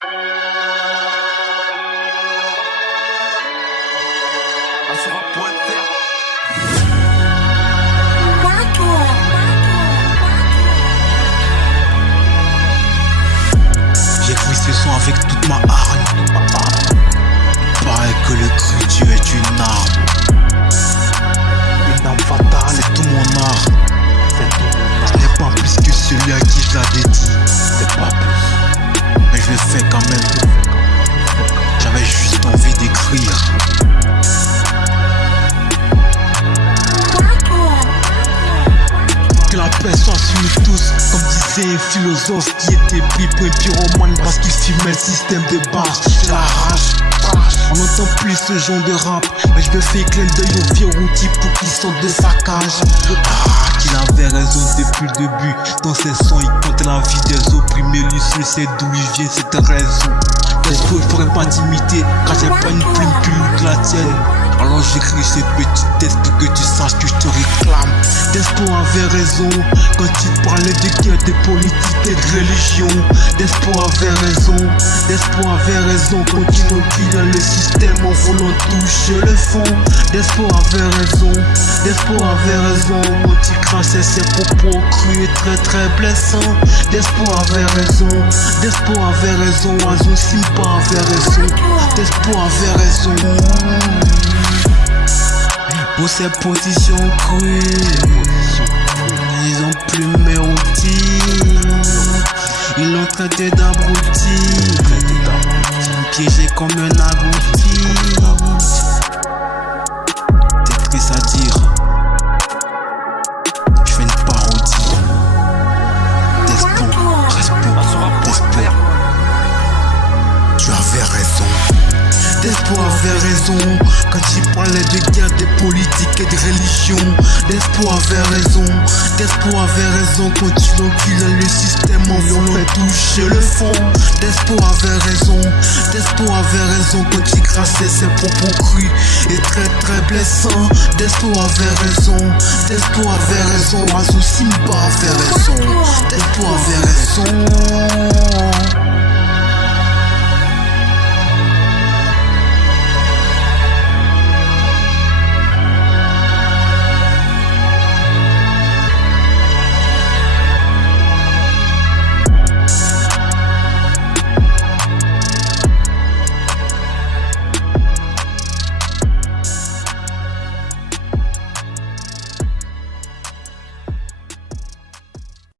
J'écris ce son avec toute ma hargne. Pareil que le cru, Dieu est une arme. Une arme fatale, c'est tout mon art. Je n'ai pas plus que celui à qui je la dédie. C'est pas plus, mais je le fais quand même. J'avais juste envie d'écrire. Que la paix soit sur nous tous, comme disait un philosophe qui était pris pour un pyromane parce qu'il filmait le système de base. J'ai la rage. On n'entend plus ce genre de rap, mais je me fais clin d'œil au vieux outil pour qu'il sorte de sa cage. Qu'il avait raison depuis le début. Dans ses sons, il compte la vie des opprimés. Lui seul sait d'où il vient cette raison. D'esprit, il faudrait pas t'imiter, car j'ai pas une plume plus lourde que la tienne. Alors j'écris ce petit texte pour que tu saches que je te réclame. Despo avait raison quand il parlait de guerre, de politique et de religion. Despo avait raison, Despo avait raison quand il enculait le système en voulant toucher le fond. Despo avait raison, Despo avait raison quand il crachait ses propos crus et très très blessants. Despo avait raison, Despo avait raison, Oiseau Simpa avait raison, Despo avait raison. Pour ces positions crues, ils ont plus mes outils. Ils l'ont traité d'abruti, piégé comme un abruti. C'est triste à dire, je fais une parodie. Despo, Despo. Tu avais raison. Despo avait raison quand il parlait de guerre, de politique et de religion. Despo avait raison, Despo avait raison quand il enculait le système en voulant toucher le fond. Despo avait raison, Despo avait raison quand il crassait ses propos crus et très très blessants. Despo avait raison, Despo avait raison, Oiseau Simpa avait raison. Despo